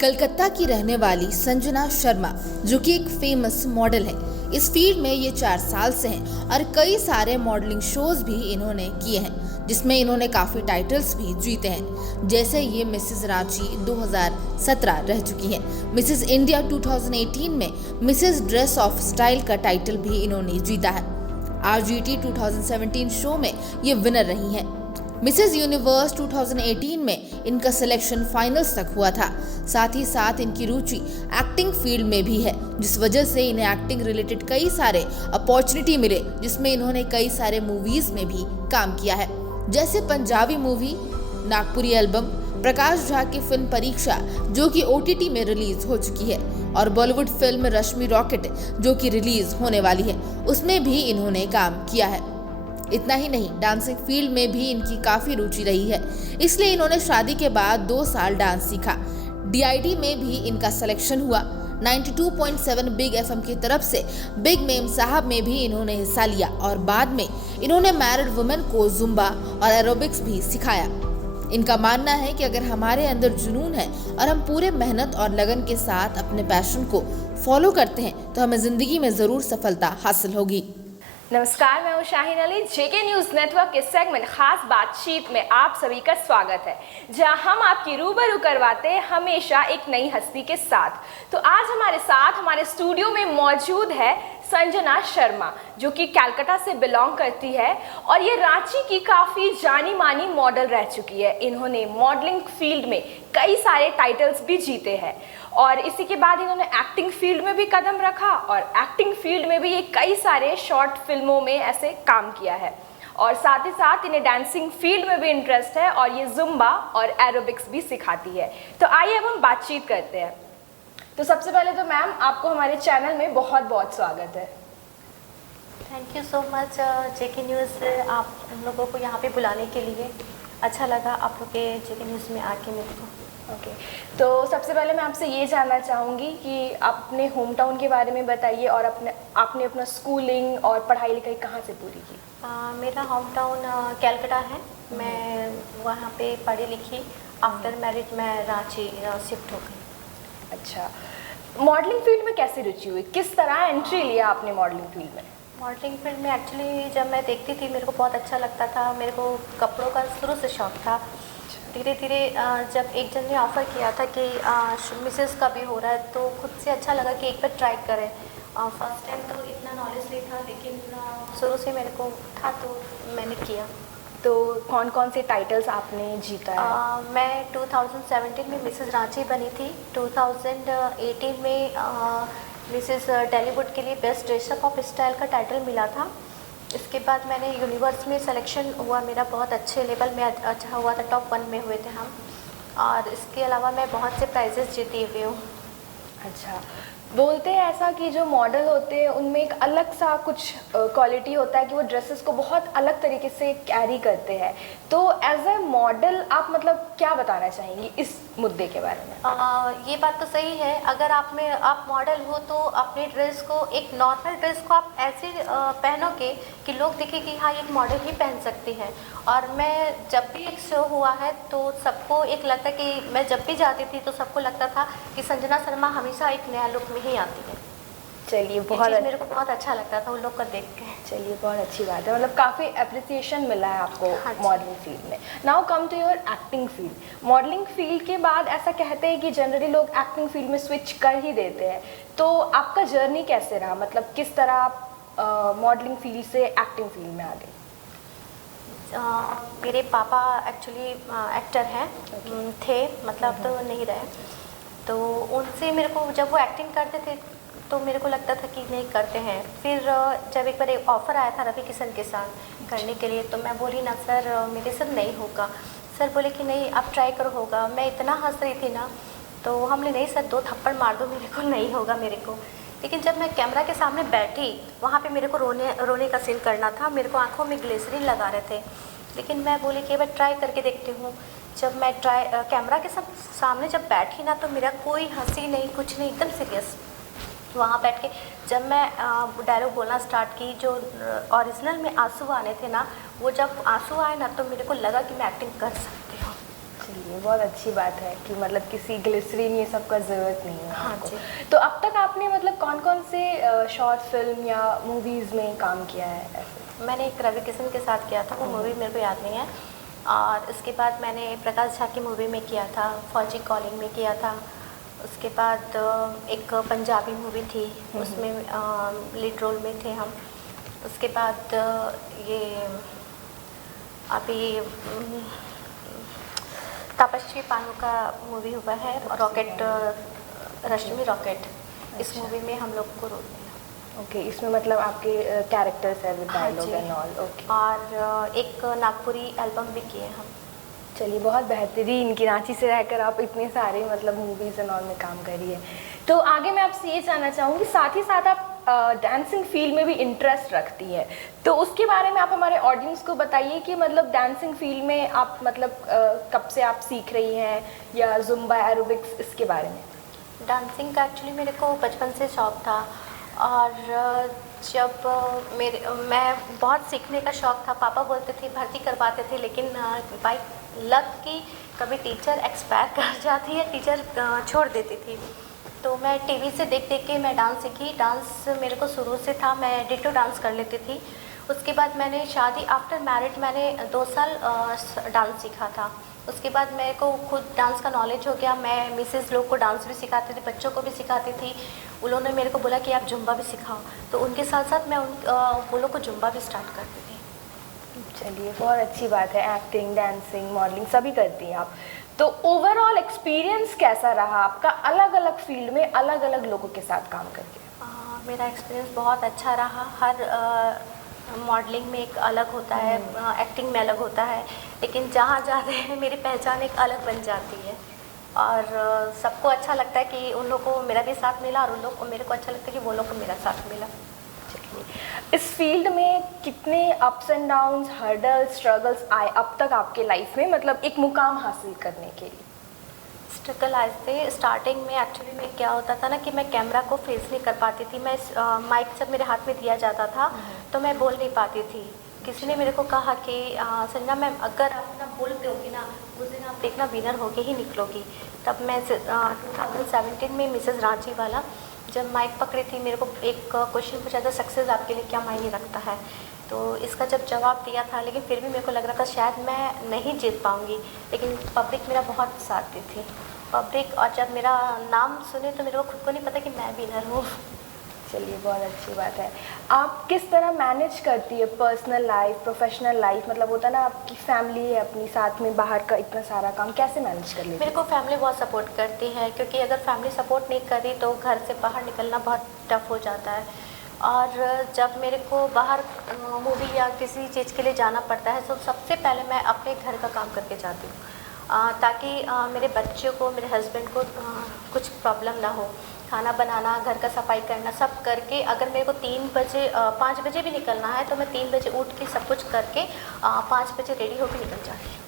कलकत्ता की रहने वाली संजना शर्मा, जो कि एक फेमस मॉडल है। इस फील्ड में ये 4 साल से हैं और कई सारे मॉडलिंग शोज भी इन्होंने किए हैं, जिसमें इन्होंने काफी टाइटल्स भी जीते हैं। जैसे ये मिसेस रांची 2017 रह चुकी हैं। मिसेस इंडिया 2018 में मिसेस ड्रेस ऑफ स्टाइल का टाइटल भी इन्होंने जीता है। RGT 2017 शो में ये विनर रही हैं। मिसेस यूनिवर्स 2018 में इनका सिलेक्शन फाइनल्स तक हुआ था। साथ ही साथ इनकी रुचि एक्टिंग फील्ड में भी है, जिस वजह से इन्हें एक्टिंग रिलेटेड कई सारे अपॉर्चुनिटी मिले, जिसमें इन्होंने कई सारे मूवीज में भी काम किया है। जैसे पंजाबी मूवी नागपुरी एल्बम, प्रकाश झा की फिल्म परीक्षा जो कि OTT में रिलीज हो चुकी है, और बॉलीवुड फिल्म रश्मि रॉकेट जो कि रिलीज होने वाली है, उसमें भी इन्होंने काम किया है। इतना ही नहीं, डांसिंग फील्ड में भी इनकी काफी रुचि रही है, इसलिए इन्होंने शादी के बाद 2 साल डांस सीखा। DID में भी इनका सिलेक्शन हुआ। 92.7 बिग FM की तरफ से बिग मेम साहब में भी इन्होंने हिस्सा लिया और बाद में इन्होंने मैरिड वुमेन को जुम्बा और एरोबिक्स भी सिखाया। इनका मानना है कि अगर हमारे अंदर जुनून है और हम पूरे मेहनत और लगन के साथ अपने पैशन को फॉलो करते हैं तो हमें जिंदगी में जरूर सफलता हासिल होगी। नमस्कार, मैं हूं Shaheen Ali. JK news network के सेगमेंट खास बातचीत में आप सभी का स्वागत है, जहां हम आपकी रूबरू करवाते हैं हमेशा एक नई हस्ती के साथ। तो आज हमारे साथ हमारे स्टूडियो में मौजूद है संजना शर्मा, जो कि कलकत्ता से बिलोंग करती है और ये रांची की काफ़ी जानी मानी मॉडल रह चुकी है। इन्होंने मॉडलिंग फील्ड में कई सारे टाइटल्स भी जीते हैं और इसी के बाद इन्होंने एक्टिंग फील्ड में भी कदम रखा और एक्टिंग फील्ड में भी ये कई सारे शॉर्ट फिल्मों में ऐसे काम किया है और साथ ही साथ इन्हें डांसिंग फील्ड में भी इंटरेस्ट है और ये जुम्बा और एरोबिक्स भी सिखाती है। तो आइए अब हम बातचीत करते हैं। तो सबसे पहले तो मैम, आपको हमारे चैनल में बहुत बहुत स्वागत है। Thank you so much JK news, आप हम लोगों को यहाँ पे बुलाने के लिए। अच्छा लगा आप लोग के JK न्यूज़ में आके मेरे को। ओके, तो सबसे पहले मैं आपसे ये जानना चाहूँगी कि अपने होम टाउन के बारे में बताइए और आपने अपना स्कूलिंग और पढ़ाई लिखाई कहाँ से पूरी की? मेरा होम टाउन कलकत्ता है। मैं वहाँ पे पढ़ी लिखी। आफ्टर मैरिज मैं रांची शिफ्ट हो गई। अच्छा, मॉडलिंग फील्ड में कैसे रुचि हुई? किस तरह एंट्री लिया आपने मॉडलिंग फील्ड में? मॉडलिंग फील्ड में एक्चुअली जब मैं देखती थी मेरे को बहुत अच्छा लगता था। मेरे को कपड़ों का शुरू से शौक था। धीरे धीरे जब एक जन ने ऑफ़र किया था कि मिसेस का भी हो रहा है, तो खुद से अच्छा लगा कि एक बार ट्राई करें। फर्स्ट टाइम तो इतना नॉलेज नहीं था, लेकिन शुरू से मेरे को था तो मैंने किया। तो कौन कौन से टाइटल्स आपने जीता है? मैं 2017 में मिसेस रांची बनी थी। 2018 में मिसेस टॉलीवुड के लिए बेस्ट ड्रेसअप ऑफ स्टाइल का टाइटल मिला था। इसके बाद मैंने यूनिवर्स में सिलेक्शन हुआ, मेरा बहुत अच्छे लेवल में अच्छा हुआ था, टॉप 1 में हुए थे हम। और इसके अलावा मैं बहुत से प्राइजेस जीती हुई हूँ। अच्छा, बोलते हैं ऐसा कि जो मॉडल होते हैं उनमें एक अलग सा कुछ क्वालिटी होता है कि वो ड्रेसेस को बहुत अलग तरीके से कैरी करते हैं। तो एज ए मॉडल आप मतलब क्या बताना चाहेंगी इस मुद्दे के बारे में? ये बात तो सही है। अगर आप मॉडल हो तो अपने ड्रेस को, एक नॉर्मल ड्रेस को आप ऐसे पहनोगे कि लोग देखें कि हाँ, एक मॉडल ही पहन सकती है। और मैं जब भी एक शो हुआ है तो सबको एक लगता है कि मैं जब भी जाती थी तो सबको लगता था कि संजना शर्मा हमेशा एक नया लुक में ही आती है। चलिए, मेरे को बहुत अच्छा लगता था उन लोग को देख के। चलिए, बहुत अच्छी बात है, मतलब काफ़ी अप्रिसिएशन मिला है आपको हाँ मॉडलिंग फील्ड में। Now come to your acting field. Modelling field के बाद ऐसा कहते हैं कि जनरली लोग एक्टिंग फील्ड में स्विच कर ही देते हैं, तो आपका जर्नी कैसे रहा? मतलब किस तरह आप मॉडलिंग फील्ड से एक्टिंग फील्ड में आ गए? मेरे पापा एक्चुअली एक्टर हैं, थे मतलब तो नहीं रहे। तो उनसे मेरे को जब वो एक्टिंग करते थे तो मेरे को लगता था कि नहीं करते हैं। फिर जब एक बार एक ऑफ़र आया था रवि किशन के साथ करने के लिए, तो मैं बोली ना सर मेरे से नहीं होगा। सर बोले कि नहीं आप ट्राई करो, होगा। मैं इतना हंस रही थी ना, तो हमने नहीं सर 2 थप्पड़ मार दो, मेरे को नहीं होगा मेरे को। लेकिन जब मैं कैमरा के सामने बैठी, वहाँ पे मेरे को रोने का सीन करना था। मेरे को आंखों में ग्लिसरीन लगा रहे थे, लेकिन मैं बोली कि एक बार ट्राई करके देखती हूँ। जब मैं कैमरा के सामने जब बैठी ना, तो मेरा कोई हंसी नहीं, कुछ नहीं, एकदम सीरियस वहाँ बैठ के जब मैं डायलॉग बोलना स्टार्ट की, जो ओरिजिनल में आंसू आने थे ना, वो जब आंसू आए ना तो मेरे को लगा कि मैं एक्टिंग कर सकती हूँ। चलिए, चलिए, बहुत अच्छी बात है कि मतलब किसी ग्लिसरीन ये सब का ज़रूरत नहीं है हाँ आपको। जी। तो अब तक आपने मतलब कौन कौन से शॉर्ट फिल्म या मूवीज़ में काम किया है ऐसे? मैंने एक रवि किशन के साथ किया था, वो मूवी मेरे को याद नहीं है। और उसके बाद मैंने प्रकाश झा की मूवी में किया था, फौजी कॉलिंग में किया था। उसके बाद एक पंजाबी मूवी थी, उसमें लीड रोल में थे हम। उसके बाद ये अभी तपस्वी पानू का मूवी हुआ है, रॉकेट, रश्मि रॉकेट। इस अच्छा। मूवी में हम लोग को रोल मिला। ओके, इसमें मतलब आपके कैरेक्टर्स है विद हाँ डायलॉग जी। And all. ओके, और एक नागपुरी एल्बम भी किए हम। चलिए, बहुत बेहतरीन कि रांची से रहकर आप इतने सारे मतलब मूवीज़ एंड ऑल में काम करिए। तो आगे मैं आपसे ये जानना चाहूँगी, साथ ही साथ आप डांसिंग फील्ड में भी इंटरेस्ट रखती है, तो उसके बारे में आप हमारे ऑडियंस को बताइए कि मतलब डांसिंग फील्ड में आप मतलब कब से आप सीख रही हैं, या जुम्बा एरोबिक्स, इसके बारे में? डांसिंग का एक्चुअली मेरे को बचपन से शौक़ था। और जब मैं बहुत सीखने का शौक़ था, पापा बोलते थे भर्ती करवाते थे, लेकिन बाई लक की कभी टीचर एक्सपायर कर जाती है, टीचर छोड़ देती थी। तो मैं टीवी से देख देख के मैं डांस सीखी। डांस मेरे को शुरू से था, मैं डिटो डांस कर लेती थी। उसके बाद मैंने शादी आफ्टर मैरिड मैंने 2 साल डांस सीखा था। उसके बाद मेरे को खुद डांस का नॉलेज हो गया। मैं मिसेज़ लोग को डांस भी सिखाती थी, बच्चों को भी सिखाती थी। उन्होंने मेरे को बोला कि आप जुम्बा भी सिखाओ, तो उनके साथ साथ मैं वो लोग को जुम्बा भी स्टार्ट करती थी। चलिए, बहुत अच्छी बात है। एक्टिंग, डांसिंग, मॉडलिंग सभी करती हैं आप। तो ओवरऑल एक्सपीरियंस कैसा रहा आपका अलग अलग फील्ड में अलग अलग लोगों के साथ काम करके? मेरा एक्सपीरियंस बहुत अच्छा रहा। हर मॉडलिंग में एक अलग होता है, एक्टिंग में अलग होता है, लेकिन जहाँ जाते हैं मेरी पहचान एक अलग बन जाती है। और सबको अच्छा लगता है कि उन लोगों को मेरा भी साथ मिला, और उन लोग को मेरे को अच्छा लगता है कि वो लोग को मेरा साथ मिला। इस फील्ड में कितने ups and downs, hurdles, struggles आए अब तक आपके लाइफ में, मतलब एक मुकाम हासिल करने के लिए? स्ट्रगल आए थे स्टार्टिंग में। एक्चुअली में क्या होता था ना कि मैं कैमरा को फेस नहीं कर पाती थी। मैं माइक जब मेरे हाथ में दिया जाता था तो मैं बोल नहीं पाती थी। किसी ने मेरे को कहा कि संजना मैम, अगर आप ना बोलते होगी ना, उस दिन आप देखना विनर होके ही निकलोगी। तब मैं 2017 में मिसेस रांची वाला जब माइक पकड़ी थी, मेरे को एक क्वेश्चन पूछा था, सक्सेस आपके लिए क्या मायने रखता है। तो इसका जब जवाब दिया था, लेकिन फिर भी मेरे को लग रहा था शायद मैं नहीं जीत पाऊँगी, लेकिन पब्लिक मेरा बहुत साथ दी थी, पब्लिक। और जब मेरा नाम सुने तो मेरे को खुद को नहीं पता कि मैं विनर हूँ। चलिए, बहुत अच्छी बात है। आप किस तरह मैनेज करती है पर्सनल लाइफ, प्रोफेशनल लाइफ? मतलब होता है ना, आपकी फैमिली है अपनी, साथ में बाहर का इतना सारा काम कैसे मैनेज कर लेती है? मेरे को फैमिली बहुत सपोर्ट करती है, क्योंकि अगर फैमिली सपोर्ट नहीं करी तो घर से बाहर निकलना बहुत टफ हो जाता है। और जब मेरे को बाहर मूवी या किसी चीज़ के लिए जाना पड़ता है, तो सबसे पहले मैं अपने घर का काम करके जाती हूँ, ताकि मेरे बच्चों को, मेरे हस्बैंड को कुछ प्रॉब्लम ना हो। खाना बनाना, घर का सफाई करना, सब करके अगर मेरे को 5 बजे भी निकलना है तो मैं 3 बजे उठ के सब कुछ करके 5 बजे रेडी होकर निकल जाती हूँ।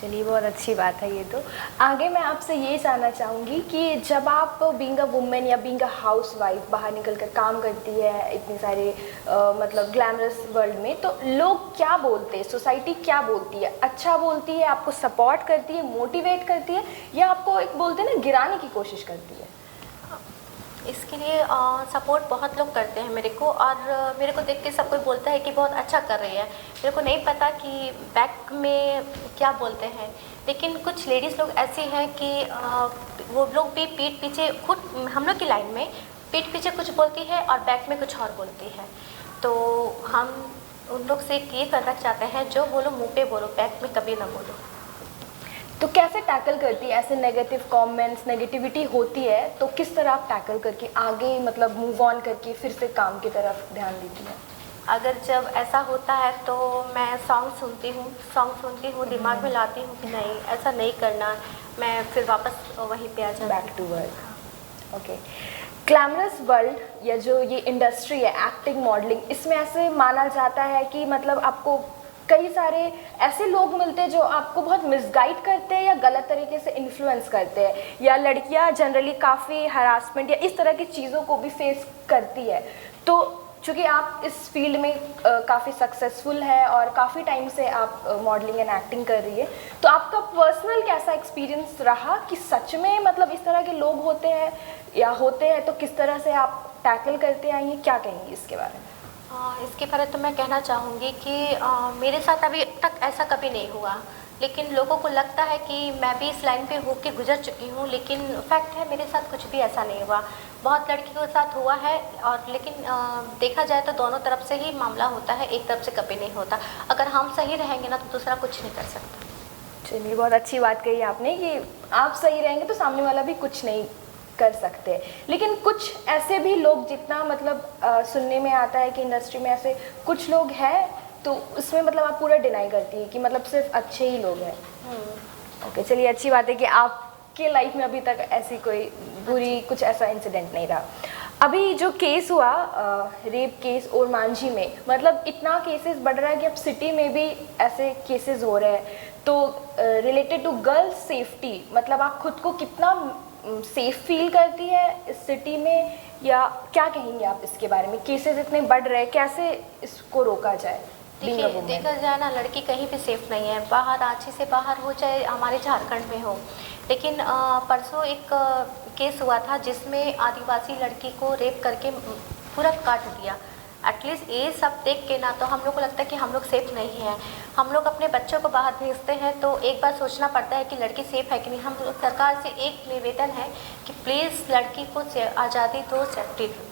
चलिए, बहुत अच्छी बात है ये तो। आगे मैं आपसे ये जानना चाहूँगी कि जब आप बीइंग अ वुमेन या बीइंग अ हाउस वाइफ बाहर निकल कर काम करती है इतने सारे मतलब ग्लैमरस वर्ल्ड में, तो लोग क्या बोलते हैं, सोसाइटी क्या बोलती है? अच्छा बोलती है, आपको सपोर्ट करती है, मोटिवेट करती है, या आपको एक बोलते हैं ना गिराने की कोशिश करती है? इसके लिए सपोर्ट बहुत लोग करते हैं मेरे को, और मेरे को देख के सब कोई बोलता है कि बहुत अच्छा कर रही है। मेरे को नहीं पता कि बैक में क्या बोलते हैं, लेकिन कुछ लेडीज़ लोग ऐसी हैं कि वो लोग भी पीठ पीछे, खुद हम लोग की लाइन में पीठ पीछे कुछ बोलती है और बैक में कुछ और बोलती है। तो हम उन लोग से ये करना चाहते हैं, जो बोलो मुँह पे बोलो, बैक में कभी ना बोलो। तो कैसे टैकल करती है ऐसे नेगेटिव कमेंट्स, नेगेटिविटी होती है तो किस तरह आप टैकल करके आगे मतलब मूव ऑन करके फिर से काम की तरफ ध्यान देती है? अगर जब ऐसा होता है तो मैं सॉन्ग सुनती हूँ, दिमाग में लाती हूँ कि नहीं, ऐसा नहीं करना, मैं फिर वापस वहीं पे आ जाती हूँ, back to work. Okay, glamorous world या जो ये इंडस्ट्री है एक्टिंग, मॉडलिंग, इसमें ऐसे माना जाता है कि मतलब आपको कई सारे ऐसे लोग मिलते हैं जो आपको बहुत मिसगाइड करते हैं या गलत तरीके से इन्फ्लुएंस करते हैं, या लड़कियां जनरली काफ़ी हरासमेंट या इस तरह की चीज़ों को भी फेस करती है। तो चूँकि आप इस फील्ड में काफ़ी सक्सेसफुल है और काफ़ी टाइम से आप मॉडलिंग एंड एक्टिंग कर रही है, तो आपका पर्सनल कैसा एक्सपीरियंस रहा कि सच में मतलब इस तरह के लोग होते हैं या होते हैं, तो किस तरह से आप टैकल करते आई हैं, क्या कहेंगी इसके बारे में? इसके बारे तो मैं कहना चाहूँगी कि मेरे साथ अभी तक ऐसा कभी नहीं हुआ, लेकिन लोगों को लगता है कि मैं भी इस लाइन पे होके गुजर चुकी हूँ, लेकिन फैक्ट है मेरे साथ कुछ भी ऐसा नहीं हुआ। बहुत लड़कियों के साथ हुआ है और लेकिन देखा जाए तो दोनों तरफ से ही मामला होता है, एक तरफ से कभी नहीं होता। अगर हम सही रहेंगे ना तो दूसरा कुछ नहीं कर सकता। चलिए, बहुत अच्छी बात कही आपने कि आप सही रहेंगे तो सामने वाला भी कुछ नहीं कर सकते। लेकिन कुछ ऐसे भी लोग, जितना मतलब सुनने में आता है कि इंडस्ट्री में ऐसे कुछ लोग हैं, तो उसमें मतलब आप पूरा डिनाई करती है कि मतलब सिर्फ अच्छे ही लोग हैं। ओके, चलिए, अच्छी बात है कि आपके लाइफ में अभी तक ऐसी कोई बुरी कुछ ऐसा इंसिडेंट नहीं रहा। अभी जो केस हुआ रेप केस और मांझी में, मतलब इतना केसेस बढ़ रहा है कि अब सिटी में भी ऐसे केसेस हो रहे हैं। तो रिलेटेड टू गर्ल्स सेफ्टी, मतलब आप खुद को कितना सेफ फील करती है इस सिटी में, या क्या कहेंगे आप इसके बारे में? केसेस इतने बढ़ रहे हैं, कैसे इसको रोका जाए? देखिए, देखा जाए ना, लड़की कहीं भी सेफ नहीं है, बाहर रांची से बाहर हो चाहे हमारे झारखंड में हो। लेकिन परसों एक केस हुआ था जिसमें आदिवासी लड़की को रेप करके पूरा काट दिया। एटलीस्ट ये सब देख के ना तो हम लोग को लगता है कि हम लोग सेफ नहीं हैं। हम लोग अपने बच्चों को बाहर भेजते हैं तो एक बार सोचना पड़ता है कि लड़की सेफ है कि नहीं। हम लोग सरकार से एक निवेदन है कि प्लीज़ लड़की को आज़ादी दो, सेफ्टी दो।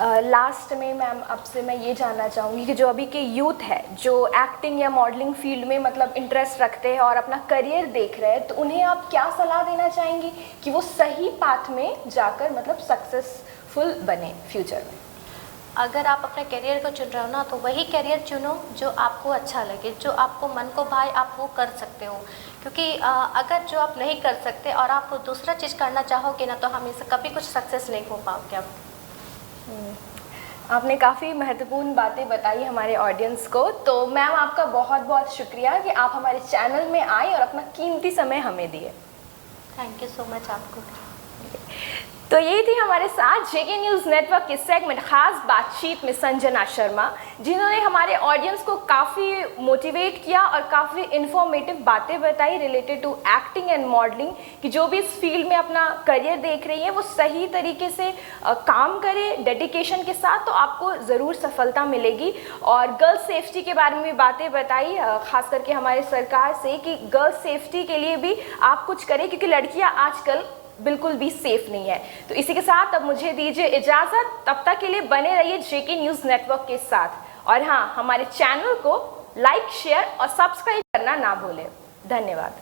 लास्ट में मैम आपसे मैं ये जानना चाहूँगी कि जो अभी के यूथ है जो एक्टिंग या मॉडलिंग फील्ड में मतलब इंटरेस्ट रखते हैं और अपना करियर देख रहे हैं, तो उन्हें आप क्या सलाह देना चाहेंगी कि वो सही पाथ में जाकर मतलब सक्सेसफुल बने फ्यूचर में? अगर आप अपने करियर को चुन रहे हो ना तो वही करियर चुनो जो आपको अच्छा लगे, जो आपको मन को भाए, आप वो कर सकते हो। क्योंकि अगर जो आप नहीं कर सकते और आप दूसरा चीज़ करना चाहोगे ना तो हमेशा कभी कुछ सक्सेस नहीं हो पाओगे आप। आपने काफ़ी महत्वपूर्ण बातें बताई हमारे ऑडियंस को, तो मैम आपका बहुत बहुत शुक्रिया कि आप हमारे चैनल में आए और अपना कीमती समय हमें दिए। थैंक यू सो मच आपको। तो ये थी हमारे साथ जेके न्यूज़ नेटवर्क के सेगमेंट खास बातचीत में संजना शर्मा, जिन्होंने हमारे ऑडियंस को काफ़ी मोटिवेट किया और काफ़ी इन्फॉर्मेटिव बातें बताई related to acting and modelling, कि जो भी इस फील्ड में अपना करियर देख रही है वो सही तरीके से काम करे डेडिकेशन के साथ, तो आपको ज़रूर सफलता मिलेगी। और गर्ल्स सेफ्टी के बारे में भी बातें बताई, खास करके हमारे सरकार से कि गर्ल्स सेफ्टी के लिए भी आप कुछ करें, क्योंकि लड़कियाँ आजकल बिल्कुल भी सेफ नहीं है। तो इसी के साथ अब मुझे दीजिए इजाज़त, तब तक के लिए बने रहिए जेके न्यूज़ नेटवर्क के साथ। और हाँ, हमारे चैनल को लाइक, शेयर और सब्सक्राइब करना ना भूलें। धन्यवाद।